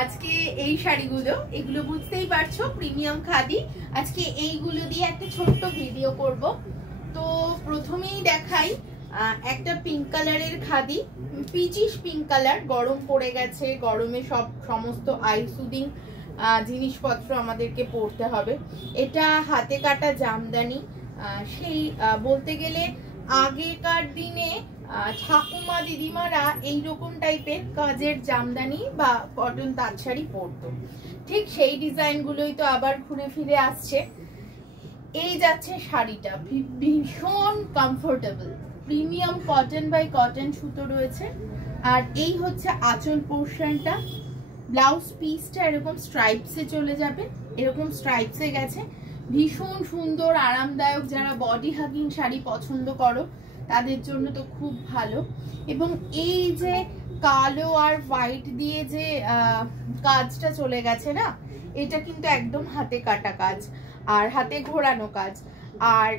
আজকে এই শাড়িগুলো এগুলো বুঝতেই পারছো প্রিমিয়াম খাদি। আজকে এইগুলো দিয়ে একটা ছোট্ট ভিডিও করব। তো প্রথমেই দেখাই একটা পিঙ্ক কালারের খাদি, পিচিশ পিঙ্ক কালার। গরম পড়ে গেছে, গরমে সমস্ত আই সুদিং জিনিসপত্র আমাদেরকে পরতে হবে। এটা হাতে কাটা জামদানি। সেই বলতে গেলে আগেকার দিনে ঠাকুমা দিদিমারা এইরকম টাইপের কাজের জামদানি বা কটন তাঁত শাড়ি পরতো, ঠিক সেই ডিজাইন গুলোই তো আবার ঘুরে ফিরে আসছে। এই যাচ্ছে শাড়িটা, ভীষণ comfortable, premium cotton by cotton সুতো রয়েছে। আর এই হচ্ছে আঁচল পোর্শনটা। ব্লাউজ পিসটা এরকম স্ট্রাইপসে চলে যাবে, এরকম স্ট্রাইপসে গেছে, ভীষণ সুন্দর আরামদায়ক। যারা বডি হাগিং শাড়ি পছন্দ করো তাদের জন্য তো খুব ভালো। এবং এই যে কালো আর হোয়াইট দিয়ে যে কাজটা চলে গেছে না, এটা কিন্তু একদম হাতে কাটা কাজ আর হাতে ঘোরানো কাজ। আর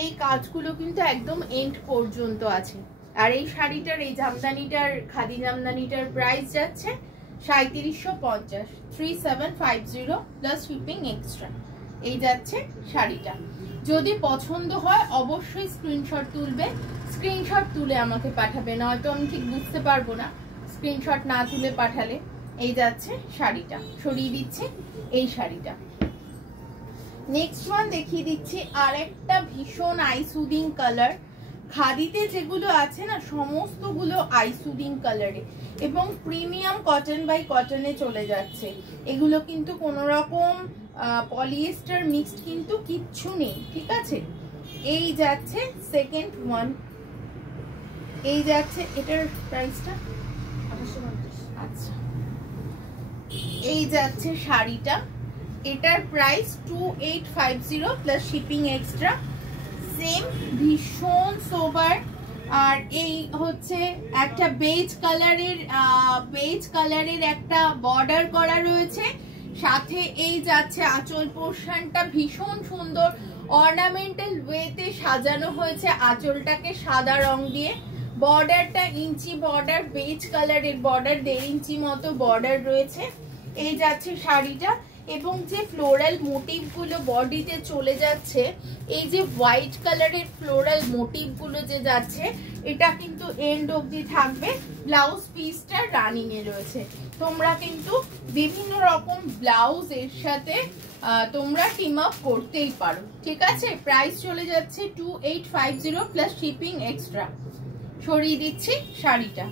এই কাজগুলো কিন্তু একদম এন্ড পর্যন্ত আছে। আর এই শাড়িটার, এই জামদানিটার, খাদি জামদানিটার প্রাইস যাচ্ছে 3750, 3750 প্লাস শিপিং এক্সট্রা। এই যাচ্ছে শাড়িটা। যদি পছন্দ হয় অবশ্যই স্ক্রিনশট তুলবে, স্ক্রিনশট তুলে আমাকে পাঠাবে, নয়তো আমি ঠিক বুঝতে পারবো না স্ক্রিনশট না তুলে পাঠালে। এই যাচ্ছে শাড়িটা, সরিয়ে দিচ্ছি এই শাড়িটা। নেক্সট ওয়ান দেখিয়ে দিচ্ছি আর একটা ভীষণ আই সুদিং কালার। খাদিতে যেগুলো আছে না সমস্তগুলো আই সুদিং কালারে এবং প্রিমিয়াম কটন বাই কটনে চলে যাচ্ছে। এগুলো কিন্তু কোনো রকম পলিয়েস্টার মিক্সড কিন্তু কিচ্ছু নেই, ঠিক আছে। এই যাচ্ছে সেকেন্ড ওয়ান। এই যাচ্ছে, এটার প্রাইসটা 850। আচ্ছা, এই যাচ্ছে শাড়িটা, এটার price 2850 plus shipping extra. Same, ভীষণ সোবার। আর এই হচ্ছে একটা বেজ কালারের একটা বর্ডার করা রয়েছে, সাথে এই যাচ্ছে আঁচল পোর্শনটা ভীষণ সুন্দর অর্নামেন্টাল ওয়েতে সাজানো হয়েছে। আঁচলটাকে সাদা রং দিয়ে, বর্ডারটা ইঞ্চি বর্ডার, বেজ কালারের বর্ডার, 1.5 ইঞ্চি মতো বর্ডার রয়েছে। এই যাচ্ছে শাড়িটা। এবং যে ফ্লোরাল মোটিভ গুলো বডিতে চলে যাচ্ছে, এই যে হোয়াইট কালারের ফ্লোরাল মোটিভ গুলো যে যাচ্ছে, এটা কিন্তু এন্ড অবধি থাকবে। ব্লাউজ পিসটা রানিং এ রয়েছে। তোমরা কিন্তু বিভিন্ন রকম ব্লাউজ এর সাথে তোমরা টিম আপ করতেই পারো, ঠিক আছে। প্রাইস চলে যাচ্ছে 2850 প্লাস শিপিং এক্সট্রা। সরিয়ে দিচ্ছি শাড়িটা।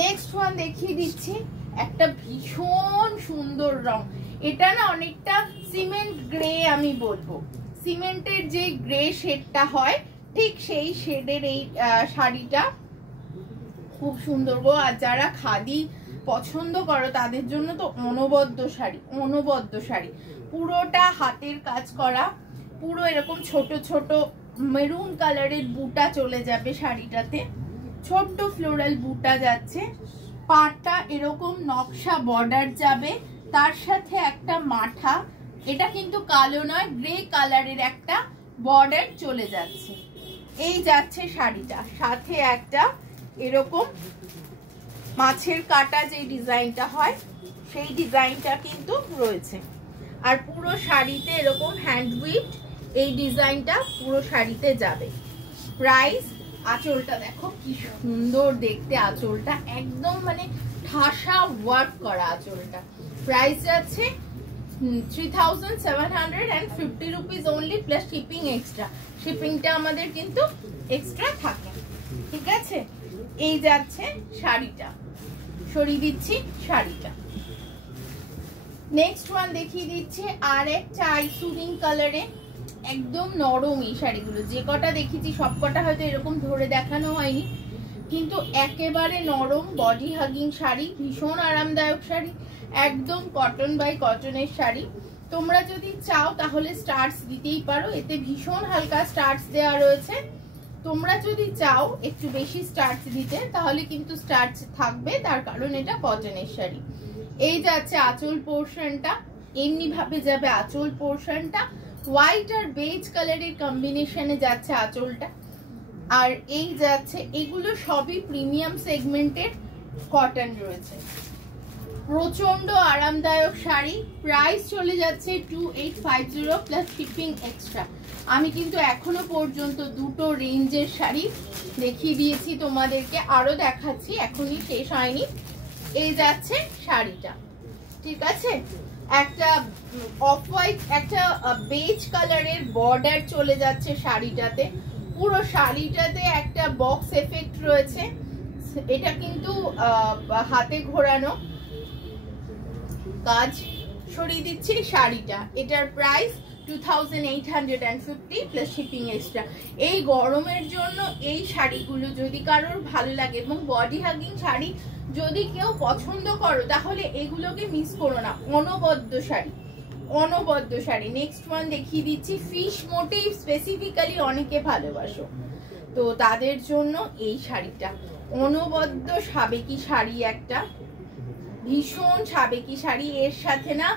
নেক্সট ওয়ান দেখিয়ে দিচ্ছি একটা ভীষণ সুন্দর রং। এটা না অনেকটা সিমেন্ট গ্রে, আমি বলবো সিমেন্টের যে গ্রে শেডটা হয় ঠিক সেই শেডের এই শাড়িটা খুব সুন্দর গো। আর যারা খাদি পছন্দ করো তাদের জন্য তো অনবদ্য শাড়ি। পুরোটা হাতের কাজ করা, পুরো এরকম ছোট ছোট মেরুন কালারের বুটা চলে যাবে শাড়িটাতে, ছোট্ট ফ্লোরাল বুটা যাচ্ছে। পাটটা এরকম নকশা বর্ডার যাবে, তার সাথে একটা মাথা, এটা কিন্তু কালো নয়, গ্রে কালারের একটা বর্ডার চলে যাচ্ছে। এই যাচ্ছে শাড়িটা, সাথে একটা এরকম মাছের কাটা যে ডিজাইনটা হয় সেই ডিজাইনটা কিন্তু রয়েছে। আর পুরো শাড়িতে এরকম হ্যান্ড উইভড এই ডিজাইনটা পুরো শাড়িতে যাবে। প্রাইস, আঁচলটা দেখো কি সুন্দর দেখতে, আঁচলটা একদম মানে ঠাসা ওয়ার্ক করা আঁচলটা। প্রাইস যাচ্ছে 3750 rupees only plus shipping extra. শিপিংটা আমাদের কিন্তু এক্সট্রা থাকে, ঠিক আছে। এই যাচ্ছে শাড়িটা, সরিয়ে দিচ্ছি শাড়িটা। নেক্সট ওয়ান দেখিয়ে দিচ্ছি আর একটা আই সুদিং কালারে, একদম নরম। এই শাড়িগুলো যে কটা দেখেছি সব কটা হয়তো এরকম ধরে দেখানো হয়নি, কিন্তু একেবারে নরম বডি হাগিং শাড়ি, ভীষণ আরামদায়ক শাড়ি, একদম কটন বাই কটনের শাড়ি। তোমরা যদি চাও তাহলে স্টার্চ দিতেই পারো, এতে ভীষণ হালকা স্টার্চ দেওয়া রয়েছে। তোমরা যদি চাও একটু বেশি স্টার্চ দিতে তাহলে কিন্তু স্টার্চ থাকবে, তার কারণ এটা কটনের শাড়ি। এই যাচ্ছে আঁচল পোর্শনটা, এমনি ভাবে যাবে আঁচল পোর্শনটা, হোয়াইট আর বেজ কালারের কম্বিনেশনে যাচ্ছে আঁচলটা। আর এই যাচ্ছে, এগুলো সবই প্রিমিয়াম সেগমেন্টের কটন রয়েছে। প্রচন্ড আরামদায়ক শাড়ি, প্রাইস চলে যাচ্ছে 2850 প্লাস শিপিং এক্সট্রা। আমি কিন্তু এখনো পর্যন্ত দুটো রেঞ্জের শাড়ি দেখিয়ে দিয়েছি তোমাদেরকে, আরো দেখাচ্ছি, এখনই শেষ হয়নি। এই যাচ্ছে শাড়িটা, ঠিক আছে, একটা অফ হোয়াইট একটা বেজ কালারের বর্ডার চলে যাচ্ছে শাড়িটাতে, পুরো শাড়িটাতে একটা বক্স এফেক্ট রয়েছে। এটা কিন্তু হাতে ঘোরানো কাজ, সরিয়ে দিচ্ছি শাড়িটা। এটার প্রাইস 2850 প্লাস শিপিং এক্সট্রা। এই গরমের জন্য এই শাড়িগুলো যদি কারোর ভালো লাগে এবং বডি হাগিং শাড়ি যদি কেউ পছন্দ করো তাহলে এগুলোকে মিস করো না। অনবদ্য শাড়ি, অনবদ্য শাড়ি। নেক্সট ওয়ান দেখিয়ে দিচ্ছি, ফিশ মোটিভ স্পেসিফিক্যালি অনেকে ভালোবাসো, তো তাদের জন্য এই শাড়িটা অনবদ্য সাবেকি শাড়ি, একটা ভীষণ সাবেকি শাড়ি। এর সাথে না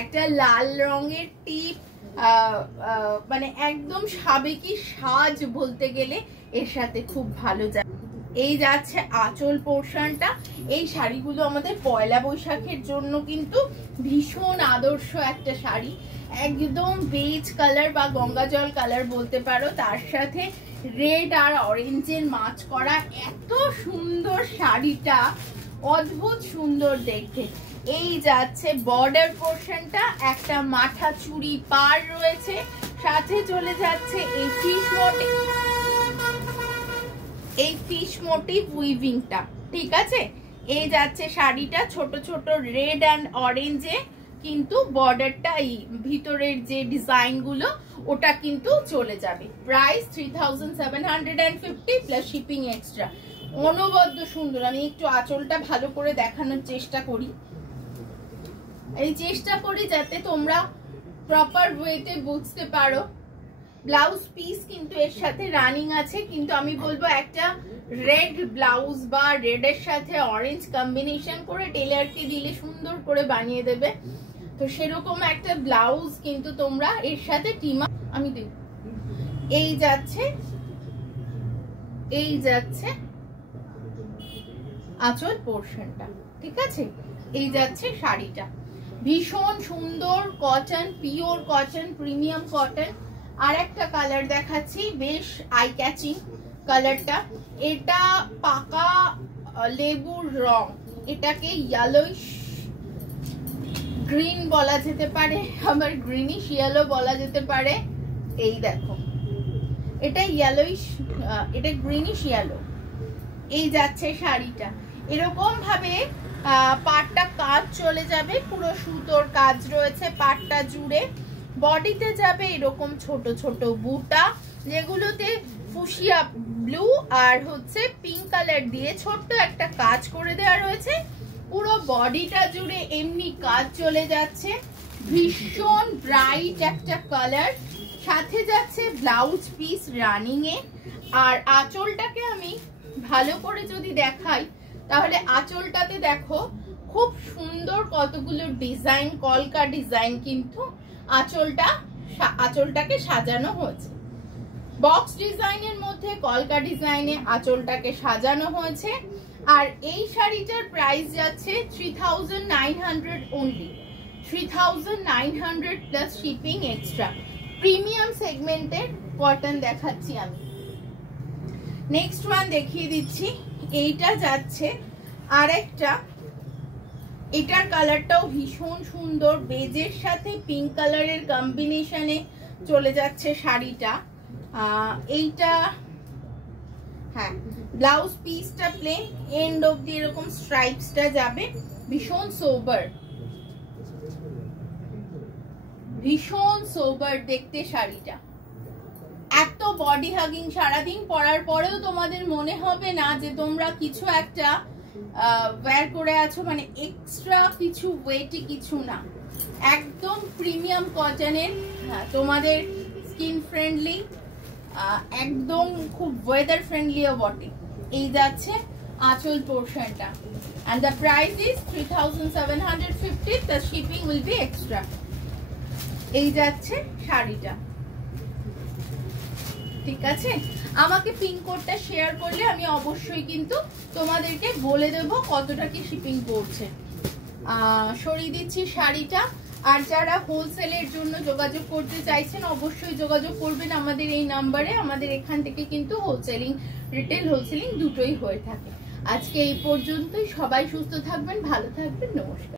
একটা লাল রঙের টিপ, মানে একদম সাবেকি সাজ বলতে গেলে এর সাথে খুব ভালো যায়। এই যাচ্ছে আঁচল পোর্শনটা। এই শাড়িগুলো আমাদের পয়লা বৈশাখের জন্য কিন্তু ভীষণ আদর্শ একটা শাড়ি, একদম বেজ কালার বা গঙ্গা জল কালার বলতে পারো, তার সাথে রেড আর অরেঞ্জের মাছ করা, এত সুন্দর শাড়িটা, অদ্ভুত সুন্দর দেখতে। এই যাচ্ছে বর্ডার পোর্শনটা, একটা মাথা চুড়ি পার রয়েছে, সাথে চলে যাচ্ছে এই ফিশ মোটিভ উইভিংটা, ঠিক আছে। এই যাচ্ছে শাড়িটা, ছোট ছোট রেড অ্যান্ড অরেঞ্জে কিন্তু বর্ডারটা, এই ভিতরের যে ডিজাইন গুলো ওটা কিন্তু চলে যাবে। Price 3750 plus shipping extra. অনবদ্য সুন্দর। আমি একটু আঁচলটা ভালো করে দেখানোর চেষ্টা করি, এই চেষ্টা করি যাতে তোমরা প্রপার ওয়েতে বুঝতে পারো। ব্লাউজ পিস কিন্তু এর সাথে রানিং আছে, কিন্তু আমি বলবো একটা রেড ব্লাউজ বা রেডের সাথে অরেঞ্জ কম্বিনেশন করে টেলারকে দিলে সুন্দর করে বানিয়ে দেবে, তো সেরকম একটা ব্লাউজ কিন্তু তোমরা এর সাথে টিমা আমি দেব। এই যাচ্ছে আঁচল পোর্শনটা, ঠিক আছে। এই যাচ্ছে শাড়িটা, ভীষণ সুন্দর cotton, pure cotton, premium cotton. আর একটা কালার দেখাচ্ছি, বেশ আই ক্যাচিং কালারটা। এটা পাকা লেবুর রং, এটাকে ইয়েলোইশ গ্রিন বলা যেতে পারে, আবার গ্রিনিশ ইয়েলো বলা যেতে পারে। এই দেখো, এটা ইয়েলোইশ, এটা গ্রিনিশ ইয়েলো। এই যাচ্ছে শাড়িটা, এরকম ভাবে পাটটা কাজ চলে যাবে, পুরো সুতোর কাজ রয়েছে পাটটা জুড়ে। বডিতে যাবে এরকম ছোট ছোট বুটা, যেগুলোতে ফুসিয়া ব্লু আর হচ্ছে পিঙ্ক কালার দিয়ে ছোট্ট একটা কাজ করে দেওয়া রয়েছে। পুরো বডিটা জুড়ে এমনি কাজ চলে যাচ্ছে, ভীষণ ব্রাইট একটা কালার। সাথে যাচ্ছে ব্লাউজ পিস রানিং এ। আর আঁচলটাকে আমি ভালো করে যদি দেখাই তাহলে আঁচলটাতে দেখো খুব সুন্দর কতগুলো ডিজাইন, কলকা ডিজাইন কিন্তু আঁচলটাকে সাজানো হয়েছে। বক্স ডিজাইনের মধ্যে কলকা ডিজাইনে আঁচলটাকে সাজানো হয়েছে। আর এই শাড়িটার প্রাইস যাচ্ছে 3900 only, 3900 plus shipping extra. Premium সেগমেন্টের কটন দেখাচ্ছি আমি। নেক্সট ওয়ান দেখিয়ে দিচ্ছি, এইটা যাচ্ছে আরেকটা, এটার কালারটাও ভীষণ সুন্দর, বেজের সাথে পিঙ্ক কালারের কম্বিনেশনে চলে যাচ্ছে শাড়িটা। এইটা হ্যাঁ, ব্লাউজ পিসটা প্লেন, এন্ড অবধি এরকম স্ট্রাইপসটা যাবে, ভীষণ সোবার দেখতে শাড়িটা। এত বডি হাগিং, সারাদিন পরার পরেও তোমাদের মনে হবে না যে তোমরা কিছু একটা ওয়্যার করে আছো, মানে এক্সট্রা কিছু ওয়েটি কিছু না, একদম প্রিমিয়াম কটনের। তোমাদের স্কিন ফ্রেন্ডলি, একদম খুব ওয়েদার ফ্রেন্ডলিও বটে। এই যাচ্ছে আঁচল পোর্শনটা, and the price is 3750 the shipping will be extra। এই যাচ্ছে শাড়িটা, ঠিক আছে। আমাকে পিন কোডটা শেয়ার করলে আমি অবশ্যই কিন্তু তোমাদেরকে বলে দেব কতটা কি শিপিং পড়ছে। সরিয়ে দিচ্ছি শাড়িটা। আর যারা হোলসেলের জন্য যোগাযোগ করতে চাইছেন অবশ্যই যোগাযোগ করবেন আমাদের এই নাম্বারে। আমাদের এখান থেকে কিন্তু হোলসেলিং, রিটেল হোলসেলিং দুটোই হয়ে থাকে। আজকে এই পর্যন্তই। সবাই সুস্থ থাকবেন, ভালো থাকবেন, নমস্কার।